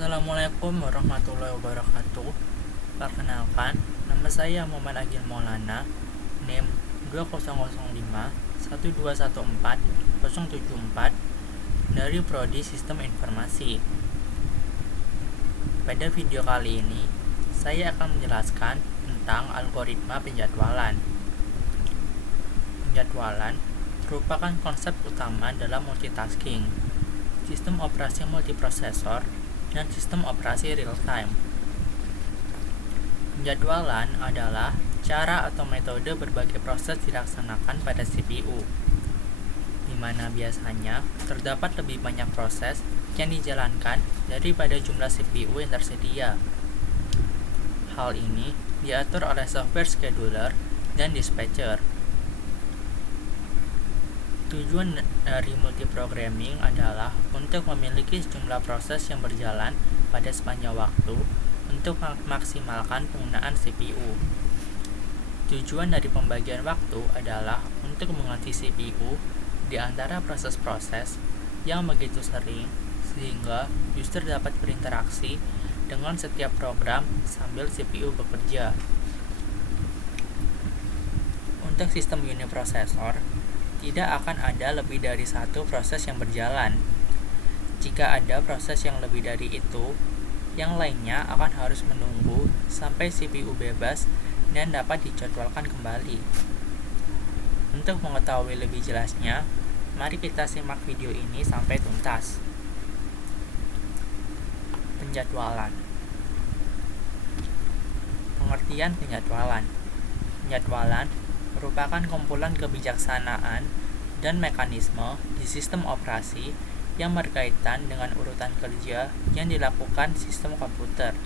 Assalamualaikum warahmatullahi wabarakatuh. Perkenalkan, nama saya Muhammad Agil Maulana, NIM 2005-1214074 dari Prodi Sistem Informasi. Pada video kali ini, saya akan menjelaskan tentang algoritma penjadwalan. Penjadwalan merupakan konsep utama dalam multitasking, sistem operasi multiprosesor, dan sistem operasi real-time. Penjadwalan adalah cara atau metode berbagai proses dilaksanakan pada CPU, di mana biasanya terdapat lebih banyak proses yang dijalankan daripada jumlah CPU yang tersedia. Hal ini diatur oleh software scheduler dan dispatcher. Tujuan dari multiprogramming adalah untuk memiliki sejumlah proses yang berjalan pada sepanjang waktu untuk memaksimalkan penggunaan CPU. Tujuan dari pembagian waktu adalah untuk mengganti CPU di antara proses-proses yang begitu sering sehingga user dapat berinteraksi dengan setiap program sambil CPU bekerja. Untuk sistem uniprosesor, tidak akan ada lebih dari satu proses yang berjalan. Jika ada proses yang lebih dari itu, yang lainnya akan harus menunggu sampai CPU bebas dan dapat dijadwalkan kembali. Untuk mengetahui lebih jelasnya, mari kita simak video ini sampai tuntas. Penjadwalan. Pengertian penjadwalan. Penjadwalan merupakan kumpulan kebijaksanaan dan mekanisme di sistem operasi yang berkaitan dengan urutan kerja yang dilakukan sistem komputer.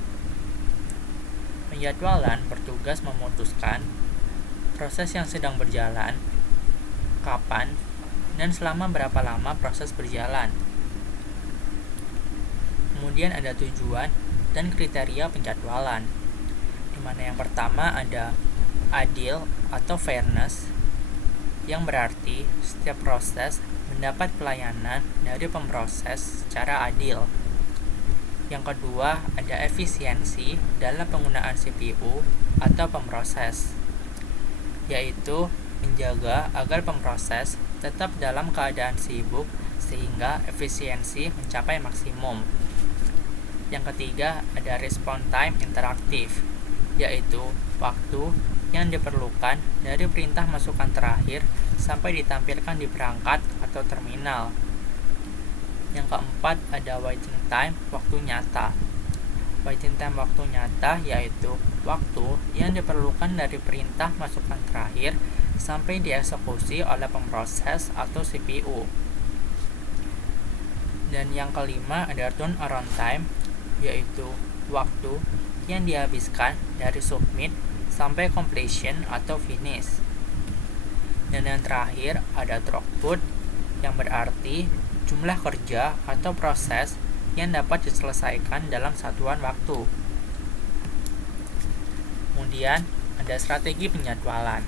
Penjadwalan bertugas memutuskan proses yang sedang berjalan, kapan, dan selama berapa lama proses berjalan. Kemudian ada tujuan dan kriteria penjadwalan, di mana yang pertama ada adil atau fairness, yang berarti setiap proses mendapat pelayanan dari pemproses secara adil. Yang kedua, ada efisiensi dalam penggunaan CPU atau pemproses, yaitu menjaga agar pemproses tetap dalam keadaan sibuk sehingga efisiensi mencapai maksimum. Yang ketiga, ada response time interaktif, yaitu waktu yang diperlukan dari perintah masukan terakhir sampai ditampilkan di perangkat atau terminal. Yang keempat, ada waiting time waktu nyata. Waiting time waktu nyata yaitu waktu yang diperlukan dari perintah masukan terakhir sampai dieksekusi oleh pemproses atau CPU. Dan yang kelima, ada turnaround time, yaitu waktu yang dihabiskan dari submit sampai completion atau finish. Dan yang terakhir ada throughput, yang berarti jumlah kerja atau proses yang dapat diselesaikan dalam satuan waktu. Kemudian ada strategi penjadwalan.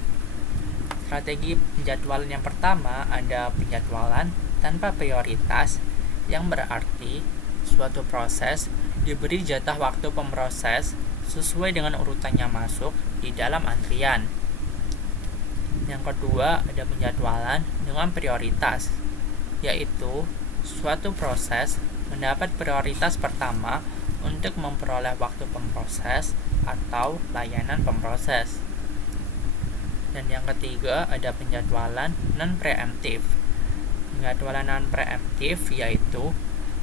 Strategi penjadwalan yang pertama ada penjadwalan tanpa prioritas, yang berarti suatu proses diberi jatah waktu pemproses sesuai dengan urutannya masuk di dalam antrian. Yang kedua, ada penjadwalan dengan prioritas, yaitu suatu proses mendapat prioritas pertama untuk memperoleh waktu pemproses atau layanan pemproses. Dan yang ketiga, ada penjadwalan non-preemptif. Penjadwalan non-preemptif yaitu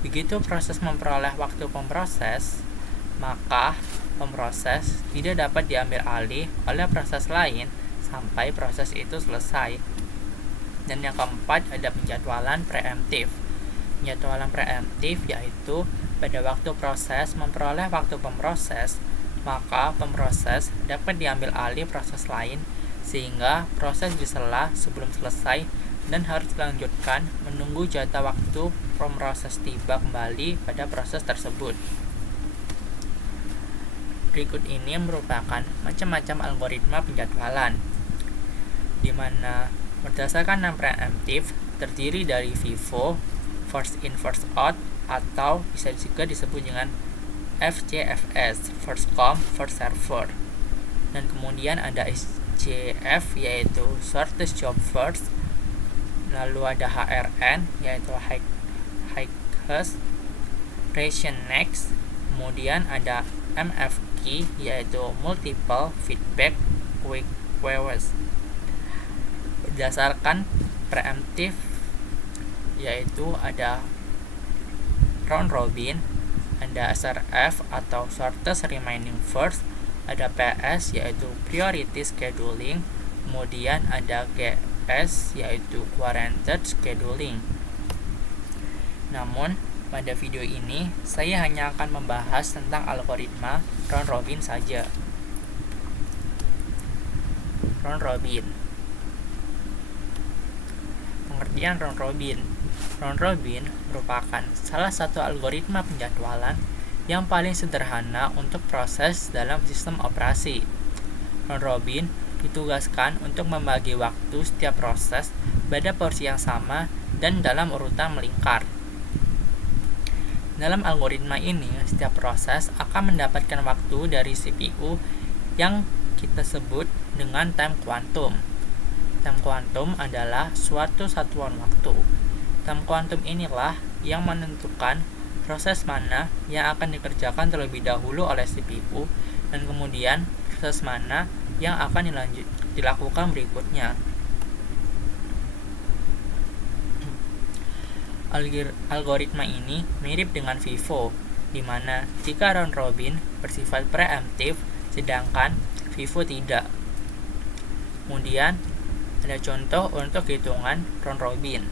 begitu proses memperoleh waktu pemproses, maka pemproses tidak dapat diambil alih oleh proses lain sampai proses itu selesai. Dan yang keempat, ada penjadwalan preemptif. Penjadwalan preemptif yaitu pada waktu proses memperoleh waktu pemproses, maka pemproses dapat diambil alih proses lain sehingga proses disela sebelum selesai dan harus dilanjutkan menunggu jatah waktu pemproses tiba kembali pada proses tersebut. Berikut ini merupakan macam-macam algoritma penjadwalan, di mana berdasarkan non preemptif terdiri dari FIFO, first in first out, atau bisa juga disebut dengan FCFS, first come first server. Dan kemudian ada SJF yaitu shortest job first. Lalu ada HRN yaitu highest ration next. Kemudian ada MFQ yaitu multiple feedback queues. Berdasarkan preemptive yaitu ada round robin, ada SRF atau shortest remaining first, ada PS yaitu priority scheduling, kemudian ada GS yaitu guaranteed scheduling. Namun pada video ini saya hanya akan membahas tentang algoritma round robin saja. Round robin. Pengertian round robin. Round robin merupakan salah satu algoritma penjadwalan yang paling sederhana untuk proses dalam sistem operasi. Round robin ditugaskan untuk membagi waktu setiap proses pada porsi yang sama dan dalam urutan melingkar. Dalam algoritma ini, setiap proses akan mendapatkan waktu dari CPU yang kita sebut dengan time quantum. Time quantum adalah suatu satuan waktu. Time quantum inilah yang menentukan proses mana yang akan dikerjakan terlebih dahulu oleh CPU dan kemudian proses mana yang akan dilakukan berikutnya. Algoritma ini mirip dengan FIFO, di mana jika round robin bersifat preemptif sedangkan FIFO tidak. Kemudian ada contoh untuk hitungan round robin,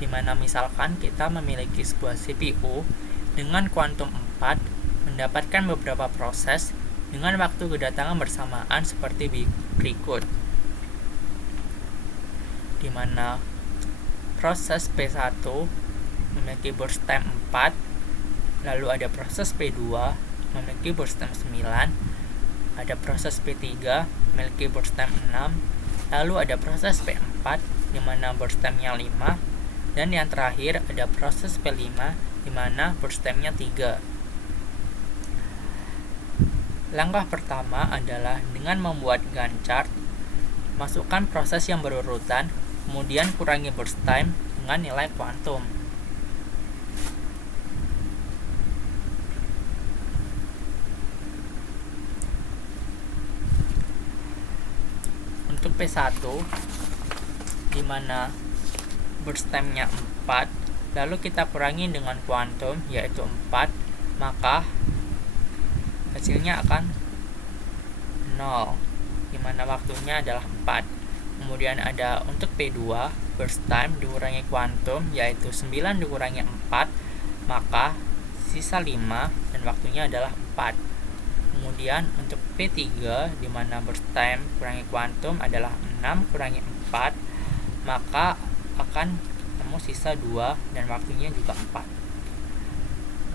di mana misalkan kita memiliki sebuah CPU dengan kuantum 4 mendapatkan beberapa proses dengan waktu kedatangan bersamaan seperti berikut, di mana proses P1 memiliki burst time 4, lalu ada proses P2 memiliki burst time 9, ada proses P3 memiliki burst time 6, lalu ada proses P4 di mana burst time-nya 5, dan yang terakhir ada proses P5 di mana burst time-nya 3. Langkah pertama adalah dengan membuat Gantt chart. Masukkan proses yang berurutan, kemudian kurangi burst time dengan nilai kuantum. Untuk P1 di mana burst time-nya 4, lalu kita kurangi dengan kuantum yaitu 4, maka hasilnya akan 0, di mana waktunya adalah 4. Kemudian ada untuk P2, burst time dikurangi kuantum yaitu 9 dikurangi 4, maka sisa 5 dan waktunya adalah 4. Kemudian untuk P3 di mana burst time kurangi kuantum adalah 6 kurangi 4, maka akan ketemu sisa 2 dan waktunya juga 4.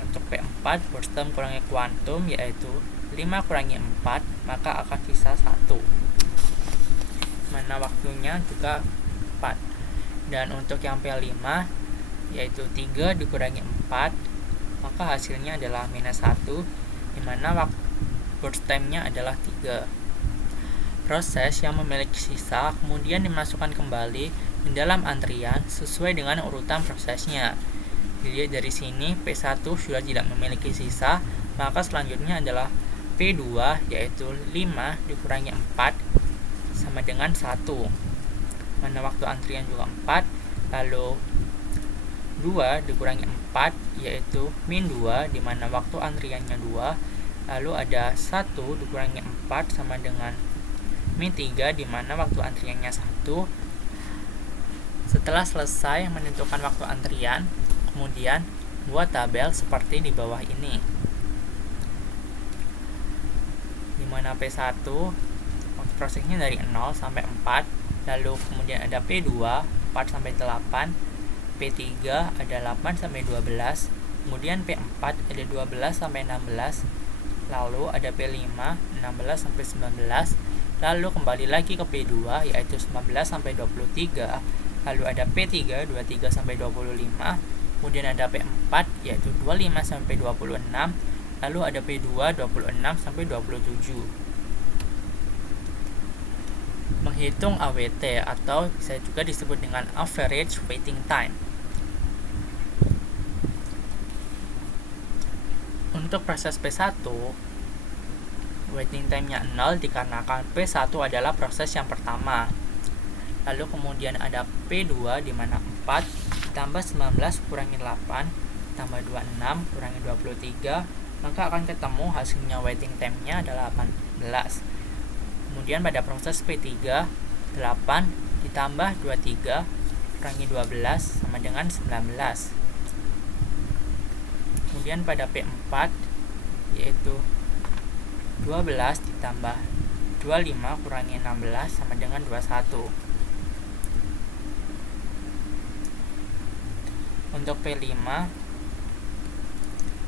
Untuk P4 burst time kurangi kuantum yaitu 5 kurangi 4, maka akan sisa 1, mana waktunya juga 4. Dan untuk yang P5 yaitu 3 dikurangi 4, maka hasilnya adalah minus 1, di mana burst time-nya adalah 3. Proses yang memiliki sisa kemudian dimasukkan kembali di dalam antrian sesuai dengan urutan prosesnya. Dilihat dari sini, P1 sudah tidak memiliki sisa, maka selanjutnya adalah P2 yaitu 5 dikurangi 4 sama dengan 1, mana waktu antrian juga 4, lalu 2 dikurangi 4 yaitu min 2, di mana waktu antriannya 2, lalu ada 1 dikurangi 4 sama dengan min 3, di mana waktu antriannya 1. Setelah selesai menentukan waktu antrian, kemudian buat tabel seperti di bawah ini, di mana P1 waktu prosesnya dari 0 sampai 4, lalu kemudian ada P2 4 sampai 8, P3 ada 8 sampai 12, kemudian P4 ada 12 sampai 16, lalu ada P5 16 sampai 19, lalu kembali lagi ke P2 yaitu 19 sampai 23, lalu ada P3 23 sampai 25, kemudian ada P4 yaitu 25 sampai 26, lalu ada P2 26 sampai 27. Menghitung AWT atau bisa juga disebut dengan average waiting time. Untuk proses P1, waiting time-nya 0 dikarenakan P1 adalah proses yang pertama. Lalu kemudian ada P2 di mana 4 ditambah 19 kurangi 8 tambah 26 kurangi 23, maka akan ketemu hasilnya waiting time-nya adalah 18. Kemudian pada proses P3, 8 ditambah 23 kurangi 12 sama dengan 19. Kemudian pada P4 yaitu 12 ditambah 25 kurangi 16 sama dengan 21. Untuk P5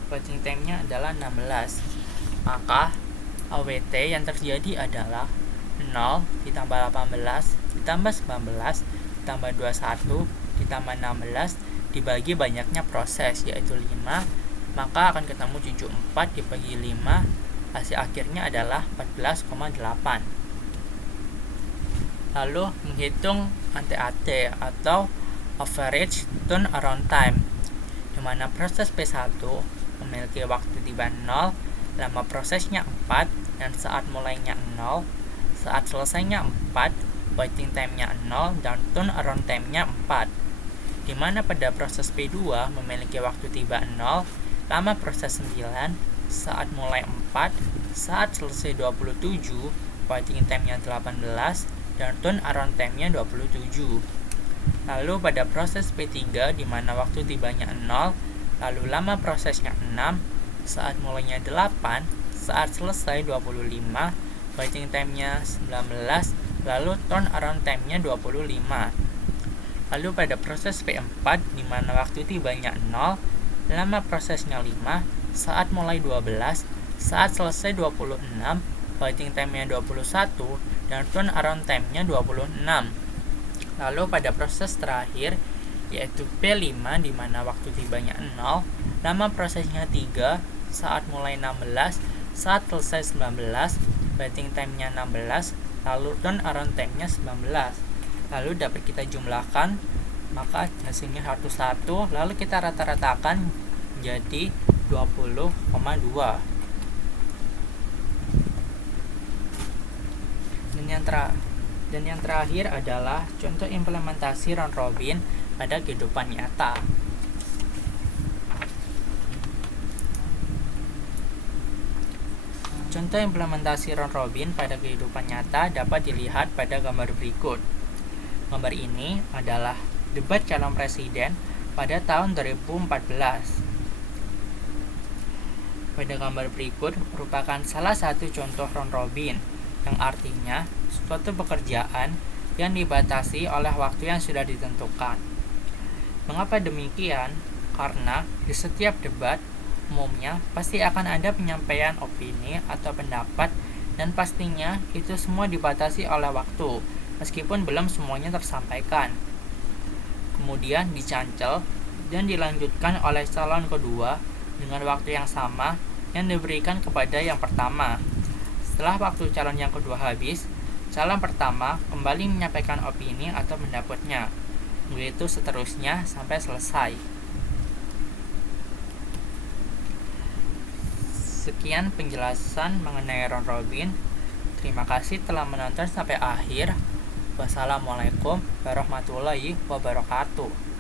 waiting time-nya adalah 16. Maka AWT yang terjadi adalah 0 ditambah 18 ditambah 19 ditambah 21 ditambah 16 dibagi banyaknya proses yaitu 5, maka akan ketemu 74 dibagi 5, hasil akhirnya adalah 14,8. Lalu menghitung ATAT atau average turnaround time, di mana proses P1 memiliki waktu tiba 0, lama prosesnya 4, dan saat mulainya 0, saat selesainya 4, waiting time-nya 0, dan turnaround time-nya 4. Di mana pada proses P2 memiliki waktu tiba 0, lama proses 9, saat mulai 4, saat selesai 27, waiting time-nya 18, dan turnaround time-nya 27. Lalu pada proses P3 di mana waktu tibanya 0, lalu lama prosesnya 6, saat mulainya 8, saat selesai 25, waiting time-nya 19, lalu turnaround time-nya 25. Lalu pada proses P4 di mana waktu tibanya 0, lama prosesnya 5, saat mulai 12, saat selesai 26, waiting time-nya 21, dan turnaround time-nya 26. Lalu pada proses terakhir yaitu P5 di mana waktu tibanya 0, lama prosesnya 3, saat mulai 16, saat selesai 19, waiting time-nya 16, lalu turnaround time-nya 19. Lalu dapat kita jumlahkan, maka hasilnya 101, lalu kita rata-ratakan menjadi 20,2. Dan yang terakhir adalah contoh implementasi round robin pada kehidupan nyata. Contoh implementasi round robin pada kehidupan nyata dapat dilihat pada gambar berikut. Gambar ini adalah debat calon presiden pada tahun 2014. Pada gambar berikut merupakan salah satu contoh round robin, yang artinya suatu pekerjaan yang dibatasi oleh waktu yang sudah ditentukan. Mengapa demikian? Karena di setiap debat umumnya pasti akan ada penyampaian opini atau pendapat, dan pastinya itu semua dibatasi oleh waktu, meskipun belum semuanya tersampaikan. Kemudian dicancel dan dilanjutkan oleh calon kedua dengan waktu yang sama yang diberikan kepada yang pertama. Setelah waktu calon yang kedua habis, calon pertama kembali menyampaikan opini atau pendapatnya. Begitu seterusnya sampai selesai. Sekian penjelasan mengenai round robin. Terima kasih telah menonton sampai akhir. Wassalamualaikum warahmatullahi wabarakatuh.